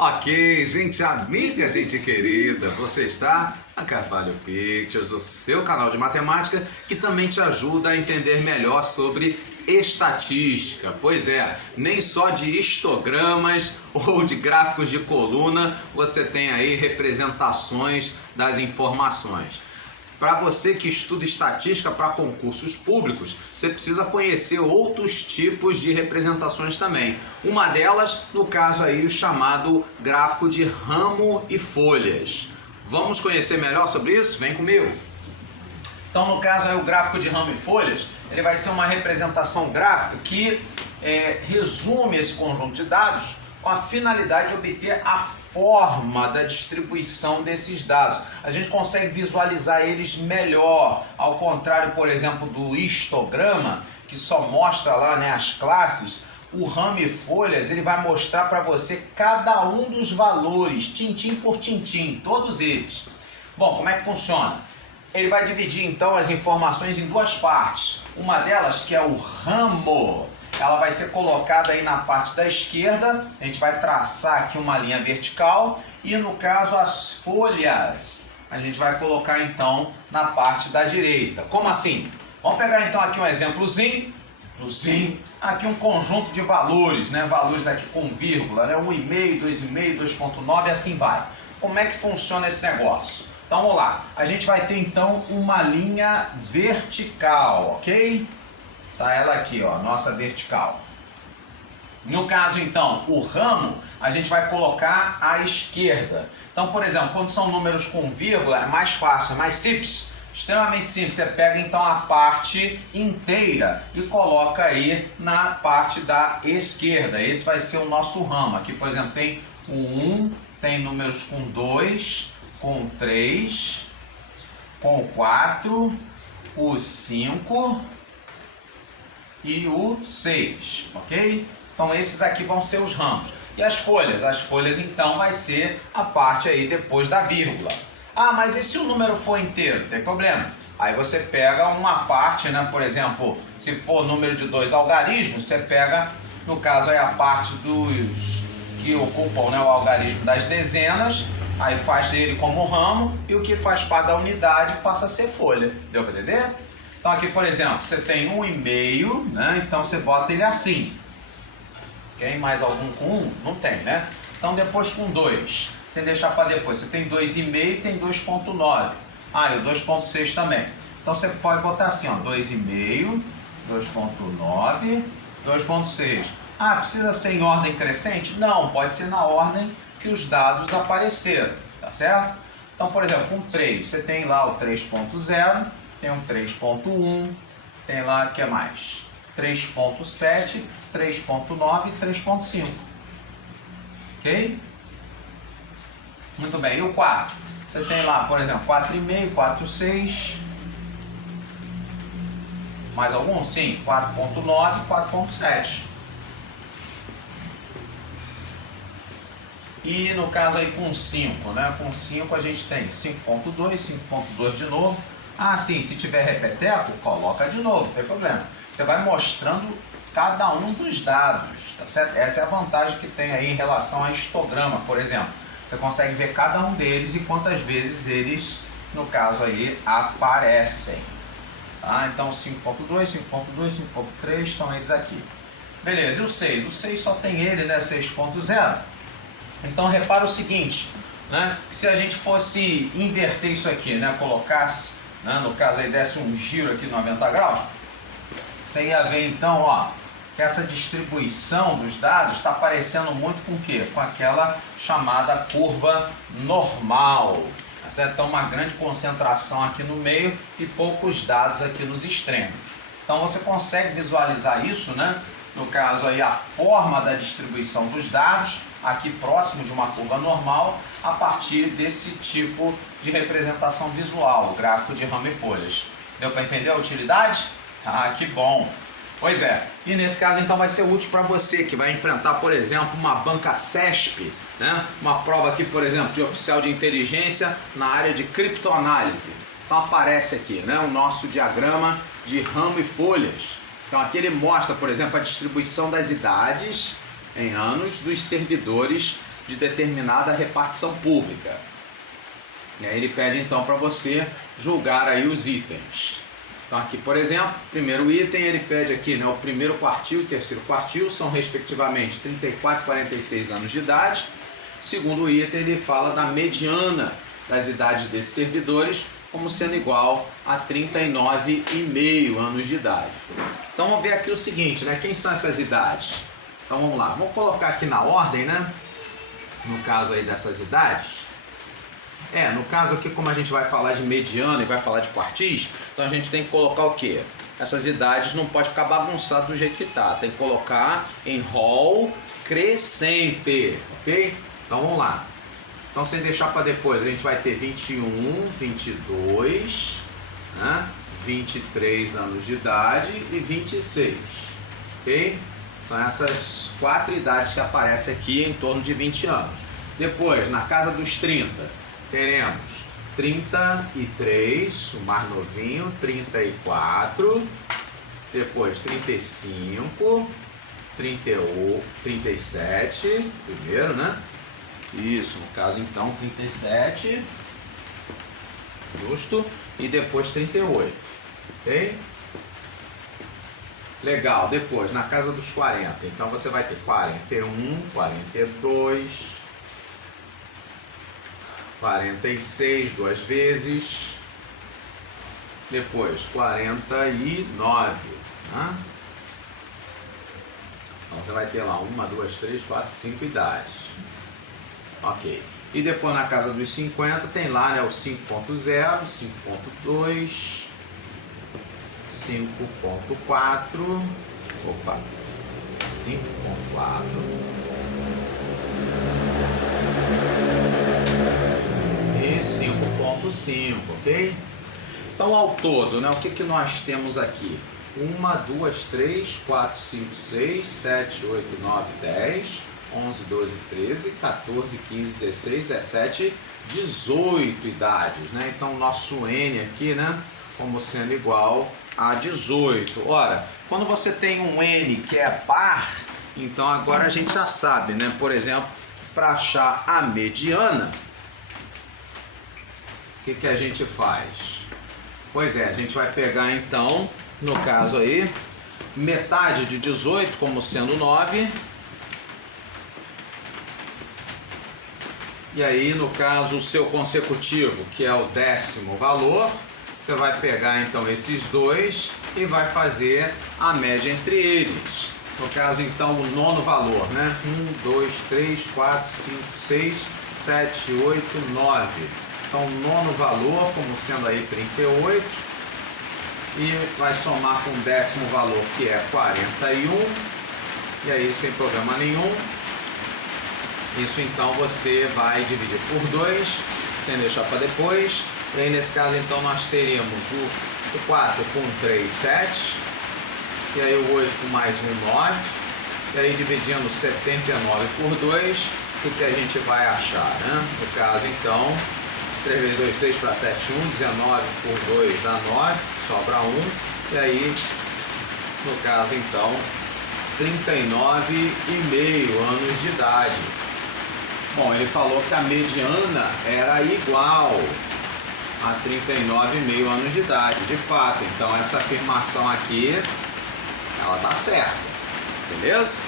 Ok, gente amiga, gente querida, você está na Carvalho Pictures, o seu canal de matemática que também te ajuda a entender melhor sobre estatística. Pois é, nem só de histogramas ou de gráficos de coluna você tem aí representações das informações. Para você que estuda estatística para concursos públicos, você precisa conhecer outros tipos de representações também. Uma delas, no caso aí, o chamado gráfico de ramo e folhas. Vamos conhecer melhor sobre isso? Vem comigo! Então, no caso aí, o gráfico de ramo e folhas, ele vai ser uma representação gráfica que resume esse conjunto de dados com a finalidade de obter a forma da distribuição desses dados. A gente consegue visualizar eles melhor, ao contrário, por exemplo, do histograma, que só mostra lá, né, as classes. O ramo e folhas, ele vai mostrar para você cada um dos valores, tintim por tintim, todos eles. Bom, como é que funciona? Ele vai dividir então as informações em duas partes. Uma delas que é o ramo. Ela vai ser colocada aí na parte da esquerda, a gente vai traçar aqui uma linha vertical, e no caso as folhas a gente vai colocar então na parte da direita. Como assim? Vamos pegar então aqui um exemplozinho, aqui um conjunto de valores, né? Valores aqui com vírgula, né? 1,5, 2,5, 2,9 e assim vai. Como é que funciona esse negócio? Então vamos lá, a gente vai ter então uma linha vertical, ok? Tá ela aqui, ó, nossa vertical. No caso, então, o ramo, a gente vai colocar à esquerda. Então, por exemplo, quando são números com vírgula, é mais fácil, é mais simples. Extremamente simples. Você pega, então, a parte inteira e coloca aí na parte da esquerda. Esse vai ser o nosso ramo. Aqui, por exemplo, tem o 1, tem números com 2, com 3, com 4, o 5... e o 6, ok? Então esses aqui vão ser os ramos. E as folhas? As folhas então vai ser a parte aí depois da vírgula. Ah, mas e se o número for inteiro? Não tem problema. Aí você pega uma parte, né? Por exemplo, se for número de 2 algarismos, você pega, no caso aí a parte dos que ocupam, né, o algarismo das dezenas, aí faz ele como ramo, e o que faz parte da unidade passa a ser folha. Deu para entender? Então aqui, por exemplo, você tem 1,5, né? Então você bota ele assim. Tem mais algum com 1? Não tem, né? Então depois com 2, sem deixar para depois, você tem 2,5 e tem 2,9. Ah, e o 2,6 também. Então você pode botar assim, ó, 2,5, 2,9, 2,6. Ah, precisa ser em ordem crescente? Não, pode ser na ordem que os dados apareceram, tá certo? Então, por exemplo, com 3, você tem lá o 3,0, tem um 3,1, tem lá, o que mais? 3,7, 3,9 e 3,5. Ok? Muito bem. E o 4? Você tem lá, por exemplo, 4,5, 4,6. Mais algum? Sim. 4,9 e 4,7. E no caso aí com 5, né? Com 5 a gente tem 5,2, 5,2 de novo. Ah, sim, se tiver repeteco, coloca de novo, não tem problema. Você vai mostrando cada um dos dados, tá certo? Essa é a vantagem que tem aí em relação a histograma, por exemplo. Você consegue ver cada um deles e quantas vezes eles, no caso aí, aparecem. Tá? Então 5.2, 5.2, 5.3 estão eles aqui. Beleza, e o 6? O 6 só tem ele, né? 6.0. Então repara o seguinte, né? Que se a gente fosse inverter isso aqui, né? Colocasse, né? No caso aí desse um giro aqui 90 graus, você ia ver então, ó, que essa distribuição dos dados está parecendo muito com o quê? Com aquela chamada curva normal. Tá certo? Então uma grande concentração aqui no meio e poucos dados aqui nos extremos. Então você consegue visualizar isso, né? No caso aí a forma da distribuição dos dados aqui próximo de uma curva normal a partir desse tipo de representação visual, o gráfico de ramo e folhas. Deu para entender a utilidade? Ah, que bom! Pois é, e nesse caso então vai ser útil para você que vai enfrentar, por exemplo, uma banca CESP, né? Uma prova aqui, por exemplo, de oficial de inteligência na área de criptoanálise. Então aparece aqui, né, o nosso diagrama de ramo e folhas. Então aqui ele mostra, por exemplo, a distribuição das idades em anos dos servidores de determinada repartição pública. E aí ele pede então para você julgar aí os itens. Então aqui, por exemplo, primeiro item ele pede aqui, né, o primeiro quartil e o terceiro quartil são respectivamente 34 e 46 anos de idade. Segundo item ele fala da mediana das idades desses servidores como sendo igual a 39,5 anos de idade. Então vamos ver aqui o seguinte, né, quem são essas idades? Então vamos lá, vamos colocar aqui na ordem, né, no caso aí dessas idades. No caso aqui, como a gente vai falar de mediana e vai falar de quartis, então a gente tem que colocar o quê? Essas idades não pode ficar bagunçado do jeito que tá, tem que colocar em rol crescente, ok? Então vamos lá. Então sem deixar para depois, a gente vai ter 21, 22, né? 23 anos de idade e 26, ok? São essas 4 idades que aparecem aqui em torno de 20 anos. Depois, na casa dos 30, teremos 33, o mais novinho, 34, depois 35, 38, 37, primeiro, né? Isso, no caso então 37, justo, e depois 38, ok? Legal, depois na casa dos 40, então você vai ter 41, 42, 46 duas vezes, depois 49, né? Então você vai ter lá 1, 2, 3, 4, 5 idades, ok. E depois na casa dos 50 tem lá, né, o 5.0, 5.2, 5.4, opa, 5.4, e 5.5, ok? Então ao todo, né, o que nós temos aqui? 1, 2, 3, 4, 5, 6, 7, 8, 9, 10, 11, 12, 13, 14, 15, 16, 17, 18 idades, né? Então o nosso N aqui, né, como sendo igual a 18. Ora, quando você tem um N que é par, então agora a gente já sabe, né? Por exemplo, para achar a mediana, o que a gente faz? Pois é, a gente vai pegar então, no caso aí, metade de 18 como sendo 9. E aí, no caso, o seu consecutivo, que é o 10º valor, você vai pegar então esses dois e vai fazer a média entre eles. No caso, então, o 9º valor, né? 1, 2, 3, 4, 5, 6, 7, 8, 9. Então, o 9º valor, como sendo aí 38, e vai somar com o 10º valor, que é 41, e aí, sem problema nenhum, isso então você vai dividir por 2, sem deixar para depois. E aí nesse caso então nós teríamos o 4 com 3, 7. E aí o 8 mais 1, 9. E aí dividindo 79 por 2, o que a gente vai achar, né? No caso então, 3 vezes 2, 6 para 7, 1. 19 por 2 dá 9, sobra 1. E aí, no caso então, 39,5 anos de idade. Bom, ele falou que a mediana era igual a 39,5 anos de idade, de fato. Então essa afirmação aqui, ela tá certa, beleza?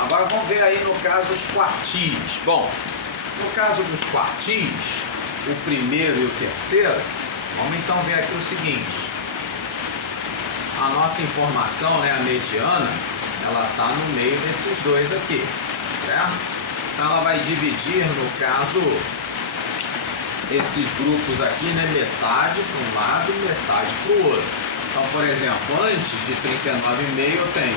Agora vamos ver aí no caso os quartis. Bom, no caso dos quartis, o primeiro e o terceiro, vamos então ver aqui o seguinte. A nossa informação, né, a mediana, ela tá no meio desses dois aqui, certo? Então ela vai dividir, no caso, esses grupos aqui, né, metade para um lado e metade para o outro. Então, por exemplo, antes de 39,5 eu tenho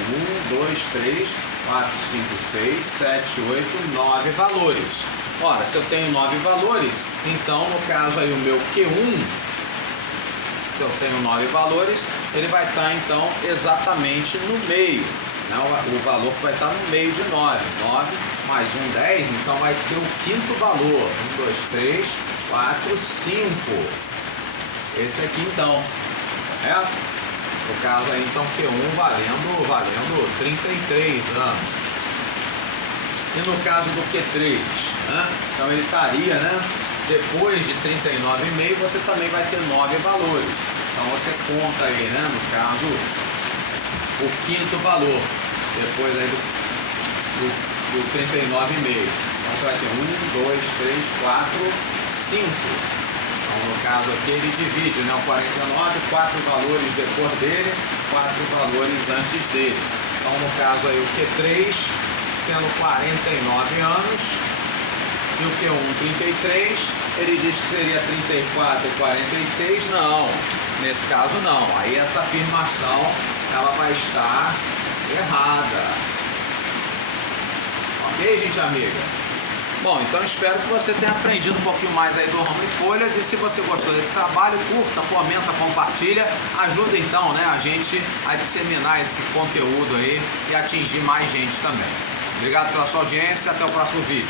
1, 2, 3, 4, 5, 6, 7, 8, 9 valores. Ora, se eu tenho 9 valores, então no caso aí o meu Q1, se eu tenho 9 valores, ele vai estar então exatamente no meio. O valor que vai estar no meio de 9. 9 mais 1, 10, então vai ser o quinto valor. 1, 2, 3, 4, 5. Esse aqui então. No caso aí então Q1 valendo 33 anos. E no caso do Q3, né? Então ele estaria, né? Depois de 39,5 você também vai ter 9 valores. Então você conta aí, né? No caso, o quinto valor, depois aí do 39,5. Então você vai ter 1, 2, 3, 4, 5. Então no caso aqui ele divide, né? O 49, 4 valores depois dele, 4 valores antes dele. Então no caso aí o Q3 sendo 49 anos e o Q1 33, ele diz que seria 34 e 46, não, nesse caso não, aí essa afirmação ela vai estar errada. Ok, gente amiga? Bom, então espero que você tenha aprendido um pouquinho mais aí do ramo de folhas, e se você gostou desse trabalho, curta, comenta, compartilha, ajuda então, né, a gente a disseminar esse conteúdo aí e atingir mais gente também. Obrigado pela sua audiência, até o próximo vídeo.